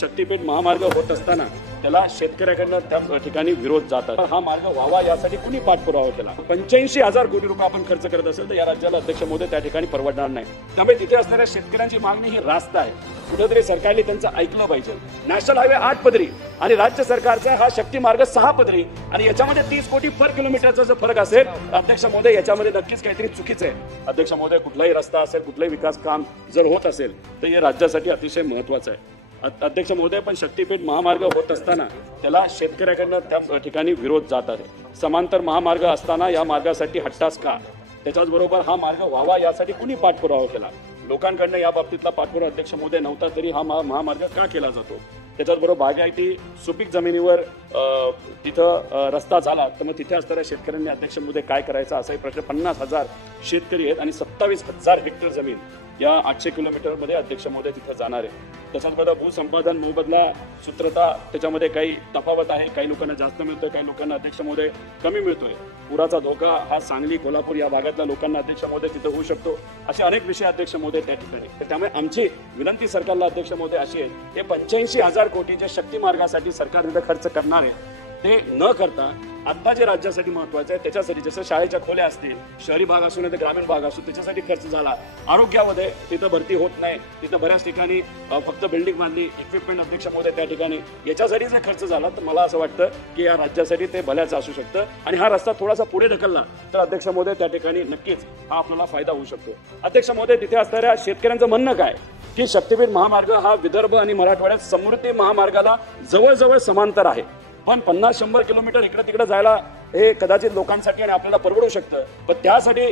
शक्तीपीठ महामार्ग होत असताना त्याला शेतकऱ्याकडनं त्या ठिकाणी विरोध जातात। हा मार्ग व्हावा यासाठी कुणी पाठपुरावा केला। 85,000 कोटी रुपये आपण खर्च करत असेल तर या राज्याला अध्यक्ष महोदय त्या ठिकाणी परवडणार नाही। त्यामुळे तिथे असणाऱ्या शेतकऱ्यांची मागणी ही रास्त आहे। कुठेतरी सरकारने त्यांचं ऐकलं पाहिजे। नॅशनल हायवे 8 पदरी आणि राज्य सरकारचा हा शक्ती मार्ग 6 पदरी आणि याच्यामध्ये 30 कोटी पर किलोमीटरचा जो फरक असेल अध्यक्ष महोदय याच्यामध्ये नक्कीच काहीतरी चुकीचं आहे। अध्यक्ष महोदय कुठलाही रस्ता असेल कुठलाही विकास काम जर होत असेल तर हे राज्यासाठी अतिशय महत्त्वाचं आहे। अध्यक्ष महोदय पण शक्तीपीठ महामार्ग होत असताना त्याला शेतकऱ्याकडनं त्या ठिकाणी विरोध जात आहे। समांतर महामार्ग असताना या मार्गासाठी हट्टास का? त्याच्याचबरोबर हा मार्ग व्हावा यासाठी कुणी पाठपुरावा केला? लोकांकडनं या बाबतीतला पाठपुरावा अध्यक्ष महोदय नव्हता तरी हा महामार्ग का केला जातो? त्याच्याचबरोबर बागायती सुपीक जमिनीवर तिथं रस्ता झाला तर मग तिथे असणाऱ्या शेतकऱ्यांनी अध्यक्ष महोदय काय करायचं असाही प्रश्न। 50,000 शेतकरी आहेत आणि 27,000 हेक्टर जमीन या 800 किलोमीटरमध्ये अध्यक्ष महोदय तिथे जाणार आहे। त्याच्याचबरोबर भूसंपादन मोबदला सूत्रता त्याच्यामध्ये काही तफावत आहे। काही लोकांना जास्त मिळतोय काही लोकांना अध्यक्ष महोदय कमी मिळतोय। पुराचा धोका हा सांगली कोल्हापूर या भागातल्या लोकांना अध्यक्ष महोदय तिथे होऊ शकतो। असे अनेक विषय अध्यक्ष महोदय त्या ठिकाणी। त्यामुळे आमची विनंती सरकारला अध्यक्ष महोदय अशी आहे हे 85,000 कोटीच्या शक्ती मार्गासाठी सरकार तिथे खर्च करणार आहे ते न करता आता जे राज्यासाठी महत्वाचं आहे त्याच्यासाठी जसं शाळेच्या खोल्या असतील शहरी भाग असू नाही तर ग्रामीण भाग असू त्याच्यासाठी खर्च झाला। आरोग्यामध्ये तिथं भरती होत नाही तिथं बऱ्याच ठिकाणी फक्त बिल्डिंग बांधली इक्विपमेंट अध्यक्ष महोदय त्या ठिकाणी याच्यासाठी जर खर्च झाला तर मला असं वाटतं की या राज्यासाठी ते भल्याचं असू शकतं आणि हा रस्ता थोडासा पुढे ढकलला तर अध्यक्ष महोदय त्या ठिकाणी नक्कीच हा आपल्याला फायदा होऊ शकतो। अध्यक्ष महोदय तिथे असणाऱ्या शेतकऱ्यांचं म्हणणं काय की शक्तीपीठ महामार्ग हा विदर्भ आणि मराठवाड्यात समृद्धी महामार्गाला जवळजवळ समांतर आहे पण 50-100 किलोमीटर इकडे तिकडे जायला हे कदाचित लोकांसाठी आणि आपल्याला परवडू शकतं पण त्यासाठी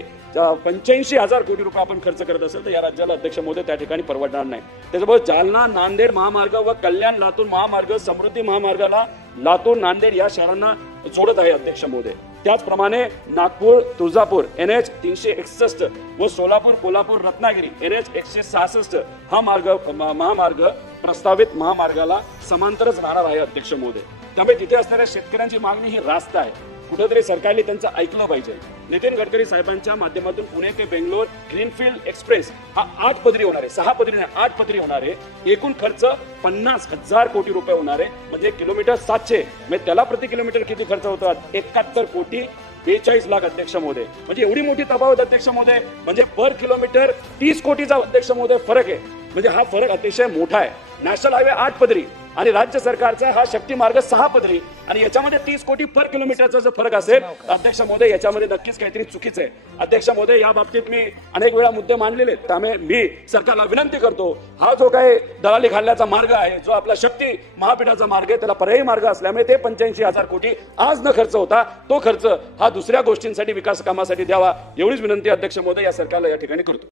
85,000 कोटी रुपये आपण खर्च करत असेल तर या राज्याला अध्यक्ष महोदय त्या ठिकाणी परवडणार नाही। त्याच्याबरोबर जालना नांदेड महामार्ग व कल्याण लातूर महामार्ग समृद्धी महामार्गाला लातूर नांदेड या शहरांना जोडत आहे अध्यक्ष महोदय। त्याचप्रमाणे नागपूर तुळजापूर NH 361 व सोलापूर कोल्हापूर रत्नागिरी NH 166 हा महामार्ग प्रस्तावित महामार्गाला समांतरच राहणार आहे अध्यक्ष महोदय। त्यामुळे तिथे असणाऱ्या शेतकऱ्यांची मागणी ही रास्त आहे। कुठेतरी सरकारने त्यांचं ऐकलं पाहिजे। नितीन गडकरी साहेबांच्या माध्यमातून पुणे ते बेंगलोर ग्रीनफील्ड एक्सप्रेस हा 8 पदरी होणार आहे 6 पदरी नाही 8 पदरी होणार आहे। एकूण खर्च 50,000 कोटी रुपये होणार आहे म्हणजे किलोमीटर 700 म्हणजे त्याला प्रति किलोमीटर किती खर्च होतात 71 कोटी 42 लाख अध्यक्ष महोदय। म्हणजे एवढी मोठी तफावत अध्यक्ष महोदय म्हणजे पर किलोमीटर 30 कोटीचा अध्यक्ष महोदय फरक आहे। म्हणजे हा फरक अतिशय मोठा आहे। नॅशनल हायवे 8 पदरी आणि राज्य सरकारचा हा शक्ती मार्ग 6 पदरी आणि याच्यामध्ये 30 कोटी पर किलोमीटरचा जो फरक असेल अध्यक्ष महोदय याच्यामध्ये नक्कीच काहीतरी चुकीचं आहे। अध्यक्ष महोदय या बाबतीत मी अनेक वेळा मुद्दे मांडलेले आहेत त्यामुळे मी सरकारला विनंती करतो हा जो काही दलाली खाल्ल्याचा मार्ग आहे जो आपला शक्ती महापीठाचा मार्ग आहे त्याला पर्यायी मार्ग असल्यामुळे ते 85,000 कोटी आज न खर्च होता तो खर्च हा दुसऱ्या गोष्टींसाठी विकास कामासाठी द्यावा एवढीच विनंती अध्यक्ष महोदय या सरकारला या ठिकाणी करतो।